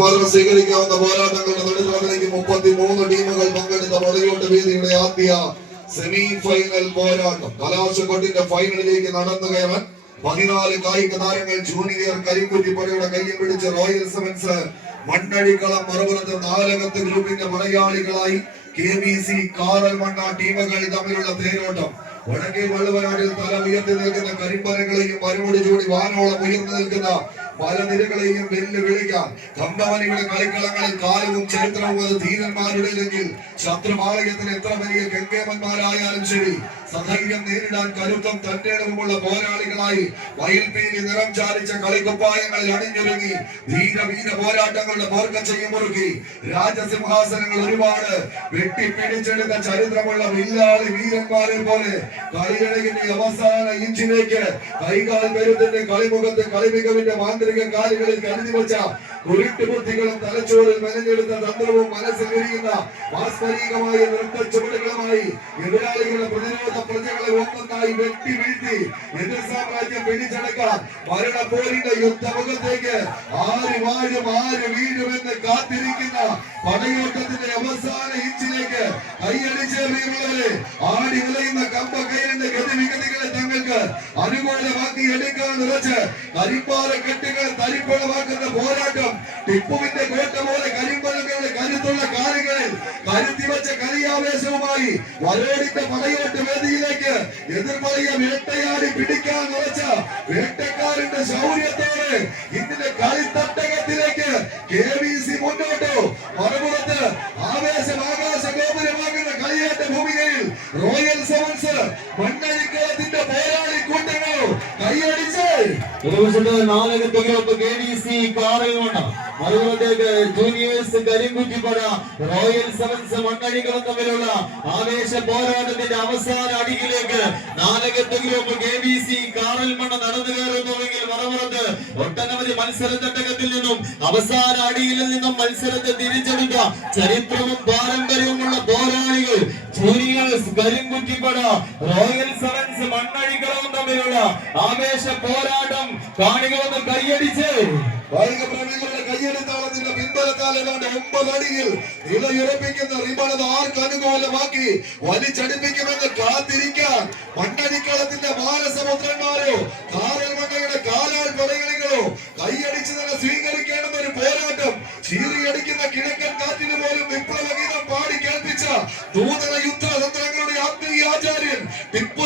മാത്രം സ്വീകരിക്കാവുന്ന പോരാട്ടങ്ങളുടെ നടുത്തളത്തിലേക്ക് 33 ടീമുകൾ പങ്കെടുത്ത പടയോട്ട് വേദിയുടെ ആദ്യ സെമി ഫൈനൽ പോരാട്ടം. കലാശക്കൊട്ടിന്റെ ഫൈനലിലേക്ക് നടന്നു കയറാൻ 14 കായിക താരങ്ങൾ ജൂനിയർ കരിക്കുറ്റിപ്പടയുടെ കയ്യിൽ പിടിച്ച് റോയൽ സെവൻസ് മണ്ണടിക്കളം മറുപുറത്ത് നാലകത്ത് ഗ്രൂപ്പിന്റെ മലയാളികളായി KBC കാറൽമണ്ണ ടീമുകൾ തമ്മിലുള്ള തേരോട്ടം. വടക്കേ വള്ളുവനാടിൽ തല ഉയർത്തി നിൽക്കുന്ന കരിമ്പനകളെയും മരുമുടി ചൂടി വാനോളം ഉയർന്നു നിൽക്കുന്ന പലനിരകളെയും വെല്ലുവിളിക്കാൻ കമ്പവനിയുടെ കളിക്കളങ്ങളിൽ കാലവും ചരിത്രവും അത് ധീരന്മാരുടെയെങ്കിൽ ശത്രുപാളയത്തിന് എത്ര വലിയ ഗംഗേമന്മാരായാലും ശരി സധൈര്യം നേരിടാൻ കരുത്തും തന്റേടവുമുള്ള പോരാളികളായി വയൽപ്പീലി നിറം ചാലിച്ച കളിക്കുപ്പായങ്ങളിൽ അണിഞ്ഞൊരുങ്ങി ധീരവീര പോരാട്ടങ്ങളുടെ പോർക്കച്ചയും മുറുക്കി രാജസിംഹാസനങ്ങൾ ഒരുപാട് വെട്ടിപ്പിടിച്ചെടുത്ത ചരിത്രമുള്ള വില്ലാളി വീരന്മാരെ പോലെ കളിയഴകിന്റെ അവസാന ഇഞ്ചിലേക്ക് കൈകാൽ കരുത്തിന്റെ കളിമുഖത്ത് കളിമികവിന്റെ മാന്ത്രിക കാലുകളിൽ കരുതി വെച്ച കുരുട്ടുബുദ്ധികളും തലച്ചോറിൽ മെനഞ്ഞെടുത്ത തന്ത്രവും മനസ്സിൽ വിരിയുന്ന മാസ്മരികമായ നൃത്ത ചുവടുകളുമായി എതിരാളികളുടെ പ്രതിരോധ പ്രജകളെ ഒന്നൊന്നായി വെട്ടി വീഴ്ത്തി എതിർ സാമ്രാജ്യം പിടിച്ചെടുക്കാൻ മരണപ്പോരിന്റെ യുദ്ധമുഖത്തേക്ക് ആര് വാഴും ആര് വീഴുമെന്ന് കാത്തിരിക്കുന്ന പടയോട്ടത്തിന്റെ അവസാന ഇഞ്ചിലേക്ക് കൈയടിച്ചേറിയുള്ളവരെ ആടി വിളയുന്ന കമ്പ കൈരന്റെ ഗതിവിഗതികളെ തങ്ങൾക്ക് അനുകൂലമാക്കി എടുക്കാൻ ഉറച്ച് കരിപ്പാറ കെട്ടുകൾ തരിപ്പണമാക്കുന്ന പോരാട്ടം. ടിപ്പുവിന്റെ കോട്ട പോലെ കരിമ്പലകളുടെ കരുത്തുള്ള കാലുകളിൽ കരുത്തിവെച്ച കളിയാവേശവുമായി വരോടിന്റെ പടയോട്ട് വേദിയിലേക്ക് എതിർമലയെ വേട്ടയാടി പിടിക്കാൻ ഉറച്ച വേട്ടക്കാരന്റെ ശൗര്യത്തോടെ ഇന്നിന്റെ കളിത്തട്ടകത്തിലേക്ക് KBC മുന്നോട്ടോ. മറുപുറത്ത് ആവേശം ആകാശ ഗോപുരമാകുന്ന കളിയാട്ട ഭൂമികയിൽ റോയൽ സെവൻസ് മണ്ണടിക്കളത്തിന്റെ പോരാളി കൂട്ടങ്ങളോ കൈയടിച്ച് നാലകത്ത് ഗ്രൂപ്പ് KBC കാറൽമണ്ണ, മറുപുറത്തേക്ക് ജൂനിയേഴ്സ് കരിങ്കുറ്റിപ്പട റോയൽ സെവൻസ് മണ്ണടിക്കളം തമ്മിലുള്ള ആവേശ പോരാട്ടത്തിന്റെ അവസാന അടിയിലേക്ക് നാലകത്ത് ഗ്രൂപ്പ് KBC കാറൽമണ്ണ നടന്നു കയറുന്നുവെങ്കിൽ മറുപുറത്ത് ഒട്ടനവധി മത്സര ചട്ടകത്തിൽ നിന്നും അവസാന അടിയിൽ നിന്നും മത്സരത്തെ തിരിച്ചെടുത്ത ചരിത്രവും പാരമ്പര്യവുമുള്ള പോരാളികൾ ജൂനിയേഴ്സ് കരിങ്കുറ്റിപ്പട റോയൽ സെവൻസ് മണ്ണടിക്കളവും തമ്മിലുള്ള ആവേശ പോരാട്ടം കാണികളൊന്ന് കൈയടിച്ച് കായിക പ്രേമികളുടെ കയ്യെടുത്താളത്തിന്റെ പിൻബലത്താൽ 9 അടിയിൽ നിലയുറപ്പിക്കുന്ന റിബണത് ആർക്ക് അനുകൂലമാക്കി വലിച്ചടിപ്പിക്കുമെന്ന് കാത്തിരിക്കാൻ മണ്ണടിക്കളത്തിന്റെ ബാലസമുദ്രന്മാരോ കാറൽമണ്ണയുടെ കാലാൽ പടകളികളോ കൈയടിച്ച് തന്നെ സ്വീകരിക്കേണ്ടുന്ന ഒരു പോരാട്ടം. ചീറിയടിക്കുന്ന കിഴക്കൻ കാറ്റിന് പോലും വിപ്ലവഗീതം പാടി കേൾപ്പിച്ച നൂതന യുദ്ധതന്ത്രങ്ങളുടെ ആത്മീയ ആചാര്യൻ ടിപ്പു